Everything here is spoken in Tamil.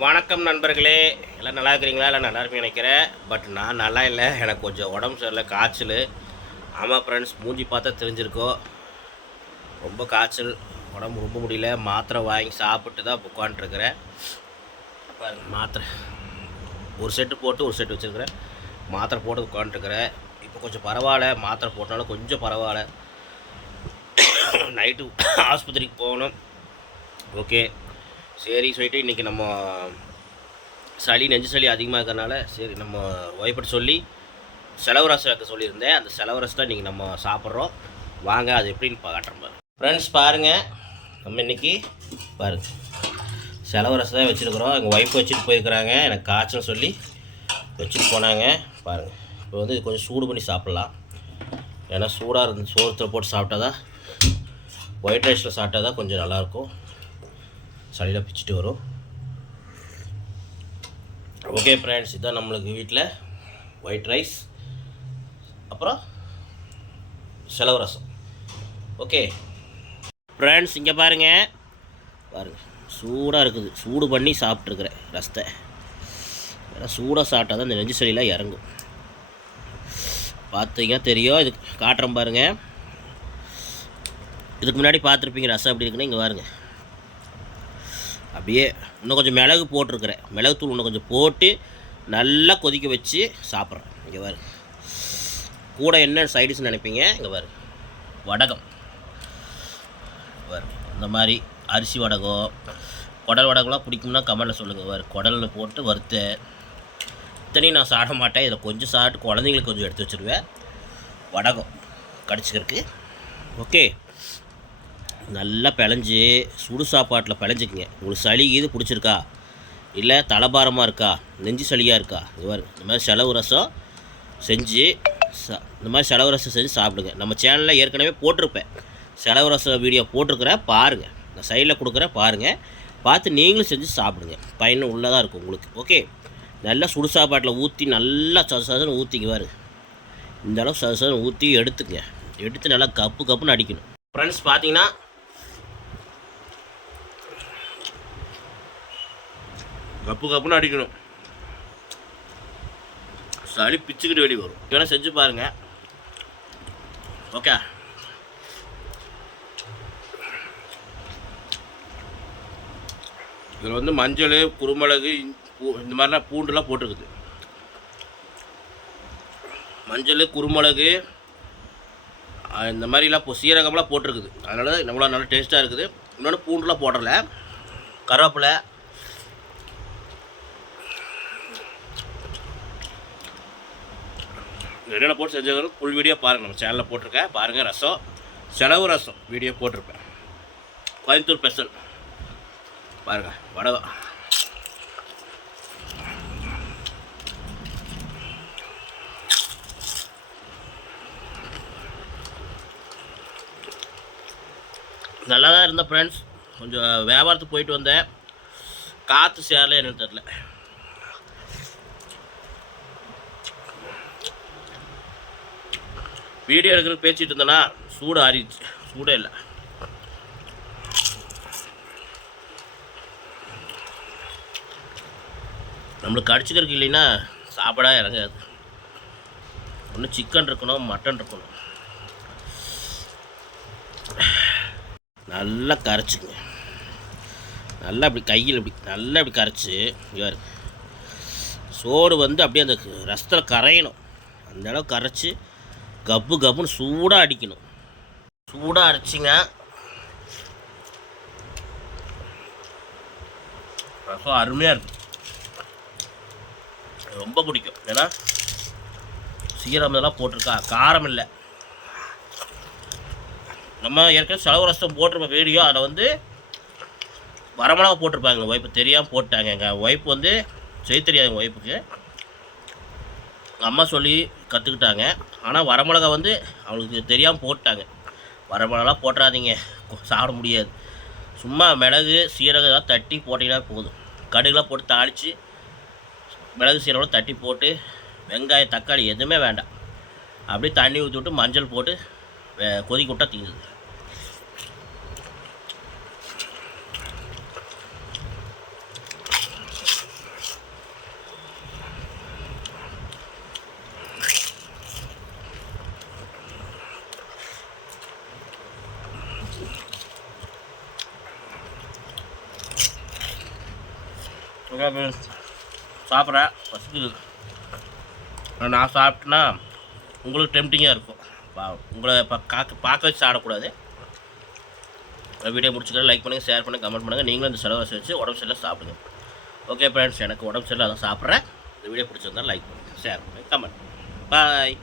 வணக்கம் நண்பர்களே. எல்லாம் நல்லா இருக்கிறீங்களா? எல்லாம் நல்லா இருப்பீங்க நினைக்கிறேன். பட் நான் நல்லா இல்லை. எனக்கு கொஞ்சம் உடம்பு சரியில்லை காய்ச்சல். ஆமாம் ஃப்ரெண்ட்ஸ் மூஞ்சி பார்த்தா தெரிஞ்சிருக்கோம் ரொம்ப காய்ச்சல். உடம்பு ரொம்ப முடியல. மாத்திரை வாங்கி சாப்பிட்டு தான் உட்காந்துருக்கிறேன் பாருங்க மாத்திரை. ஒரு செட்டு போட்டு ஒரு செட்டு வச்சுருக்கிறேன். மாத்திரை போட்டு உட்காந்துருக்கிறேன் இப்போ கொஞ்சம் பரவாயில்ல. மாத்திரை போட்டனாலும் கொஞ்சம் பரவாயில்ல. நைட்டு ஆஸ்பத்திரிக்கு போகணும். ஓகே சரி சொல்லிட்டு இன்றைக்கி நம்ம சளி நெஞ்சு சளி அதிகமாக இருக்கிறனால சரி நம்ம ஒய்ஃபட்டு சொல்லி செலவரசம் வைக்க சொல்லியிருந்தேன். அந்த செலவரசம் தான் இன்றைக்கி நம்ம சாப்பிட்றோம். வாங்க அது எப்படின்னு காட்டுறோம் பாருங்க. ஃப்ரெண்ட்ஸ் பாருங்கள் நம்ம இன்றைக்கி பாருங்கள் செலவரசம் தான் வச்சுருக்குறோம். எங்கள் ஒய்ஃப் வச்சுட்டு போயிருக்கிறாங்க. எனக்கு காய்ச்சல் சொல்லி வச்சுட்டு போனாங்க. பாருங்கள் இப்போ வந்து கொஞ்சம் சூடு பண்ணி சாப்பிட்லாம். ஏன்னா சூடாக இருந்து சோரத்தில் போட்டு சாப்பிட்டா தான் ஒயிட் ரைஸில் சாப்பிட்டா தான் கொஞ்சம் நல்லாயிருக்கும் சளியில் பிச்சுட்டு வரும். ஓகே ஃப்ரெண்ட்ஸ் இதுதான் நம்மளுக்கு வீட்டில் ஒயிட் ரைஸ் அப்புறம் செலவு ரசம். ஓகே ஃப்ரெண்ட்ஸ் இங்கே பாருங்கள் பாருங்கள் சூடாக இருக்குது. சூடு பண்ணி சாப்பிட்ருக்குறேன் ரசத்தை. ஏன்னா சூடாக சாப்பிட்டா தான் இந்த நெஞ்சு சளியெலாம் இறங்கும். பார்த்தீங்கன்னா தெரியும். இது காட்டுறேன் பாருங்கள் இதுக்கு முன்னாடி பார்த்துருப்பீங்க ரசம் அப்படி இருக்குன்னா. இங்கே பாருங்கள் அப்படியே இன்னும் கொஞ்சம் மிளகு போட்டிருக்கிறேன். மிளகுத்தூள் இன்னும் கொஞ்சம் போட்டு நல்லா கொதிக்க வச்சு சாப்பிட்றேன். இங்கே பாரு. கூட என்ன சைடிஸ் நினைப்பீங்க? இங்கே பாரு. வடகம். பாரு. இந்த மாதிரி அரிசி வடகம் குடல் வடகம்லாம் பிடிக்கும்னா கமெண்டில் சொல்லுங்கள் பாரு. குடலில் போட்டு வறுத்த இத்தனையும் நான் சாப்பிட மாட்டேன். இதில் கொஞ்சம் சாப்பிட்டு குழந்தைங்களுக்கு கொஞ்சம் எடுத்து வச்சுருவேன். வடகம் கடிச்சிக்கிறதுக்கு. ஓகே நல்லா பிழைஞ்சி சுடு சாப்பாட்டில் பிழைஞ்சிக்குங்க உங்களுக்கு சளி இது பிடிச்சிருக்கா? இல்லை தலைபாரமாக இருக்கா? நெஞ்சு சளியாக இருக்கா? இது மாதிரி இந்த மாதிரி செலவு ரசம் செஞ்சு சா இந்த மாதிரி செலவு ரசம் செஞ்சு சாப்பிடுங்க. நம்ம சேனலில் ஏற்கனவே போட்டிருப்பேன். செலவு ரசம் வீடியோ போட்டிருக்கிறேன் பாருங்கள் நான் சைடில் கொடுக்குறேன் பாருங்கள் பார்த்து நீங்களும் செஞ்சு சாப்பிடுங்க. பயனும் உள்ளதாக இருக்கும் உங்களுக்கு. ஓகே நல்லா சுடு சாப்பாட்டில் ஊற்றி நல்லா சத சதன்னு ஊற்றிக்கு பாரு. இந்த சத ஊற்றி எடுத்துங்க. எடுத்து நல்லா கப்பு கப்புன்னு அடிக்கணும். ஃப்ரெண்ட்ஸ் பார்த்தீங்கன்னா கப்பு கப்புன்னு அடிக்கணும். சளி பிச்சுக்கிட்டு வெளியே வரும். வேணால் செஞ்சு பாருங்க. ஓகே. இதில் வந்து மஞ்சள் குருமிளகு பூ- இந்த மாதிரிலாம் பூண்டுலாம் போட்டிருக்குது. மஞ்சள் குருமிளகு இந்த மாதிரிலாம் இப்போ சீரகம்லாம் போட்டிருக்குது. அதனால் நம்மளா நல்லா டேஸ்ட்டாக இருக்குது. இன்னொன்று பூண்டுலாம் போடலை. கருவேப்பிலை என்னென்ன போட்டு செஞ்சுக்கிறோம் ஃபுல் வீடியோ பாருங்கள் நம்ம சேனலில் போட்டிருக்கேன். பாருங்கள் ரசம். செலவு ரசம் வீடியோ போட்டிருப்பேன். கோயம்புத்தூர் ஸ்பெஷல் பாருங்கள் வடகம் நல்லா தான் இருந்தேன் ஃப்ரெண்ட்ஸ் கொஞ்சம் வியாபாரத்துக்கு போயிட்டு வந்தேன். காற்று சேரல எனக்கு தெரில வீடியோ எடுக்கிறது பேசிட்டு இருந்தேன்னா சூடு ஆறிடுச்சு. சூடே இல்லை. நம்மளுக்கு கடிச்சிக்கிறதுக்கு இல்லைன்னா சாப்பிட இறங்காது. ஒன்று சிக்கன் இருக்கணும் மட்டன் இருக்கணும். நல்லா கரைச்சிங்க நல்லா இப்படி கையில் இப்படி நல்லா இப்படி கரைச்சி இவர் சோறு வந்து அப்படியே அந்த ரசத்தில் கரையணும். அந்த கரைச்சி கப்பு கப்புன்னு சூடாக அடிக்கணும். சூடாக அரைச்சிங்க ரசம் அருமையாக இருக்கும் ரொம்ப பிடிக்கும். ஏன்னா சீரம் இதெல்லாம் போட்டிருக்கா. காரம் இல்லை. நம்ம ஏற்கனவே செலவு ரசம் போட்டிருப்போம் வீடியோ அதில் வந்து வரமிளகா போட்டிருப்பாங்க. ஒய்ப்பு தெரியாமல் போட்டாங்க எங்கள் ஒய்ஃப் வந்து செய்ய தெரியாது எங்கள் ஒய்ஃபுக்கு அம்மா சொல்லி கற்றுக்கிட்டாங்க ஆனால் வரமிளகா வந்து அவங்களுக்கு தெரியாமல் போட்டாங்க வரமிளகாலாம் போட்டுறாதீங்க. கொ- சாப்பிட முடியாது. சும்மா மிளகு சீரகம் இதெல்லாம் தட்டி போட்டிங்கன்னா போதும். கடுகுலாம் போட்டு தாளித்து மிளகு சீரகம் தட்டி போட்டு வெங்காயம் தக்காளி எதுவுமே வேண்டாம். அப்படியே தண்ணி ஊற்றி விட்டு மஞ்சள் போட்டு கொதிக்க விட்டால் தீங்குது சாப்பிட்றேன். ஃபஸ்ட்டு நான் சாப்பிட்டேன்னா உங்களுக்கு டெம்டிங்காக இருக்கும். பா உங்களை இப்போ காக்க பார்க்க வச்சு ஆடக்கூடாது வீடியோ முடிச்சுக்கிறேன். லைக் பண்ணுங்கள் ஷேர் பண்ணுங்கள் கமெண்ட் பண்ணுங்கள் நீங்களும் இந்த செலவு வச்சு உடம்பு சரியில்லை சாப்பிடுங்க. ஓகே ஃப்ரெண்ட்ஸ் எனக்கு உடம்பு சரியில்லை அதை சாப்பிட்றேன். இந்த வீடியோ பிடிச்சிருந்தா லைக் பண்ணுங்கள் ஷேர் பண்ணுங்கள் கமெண்ட் பாய்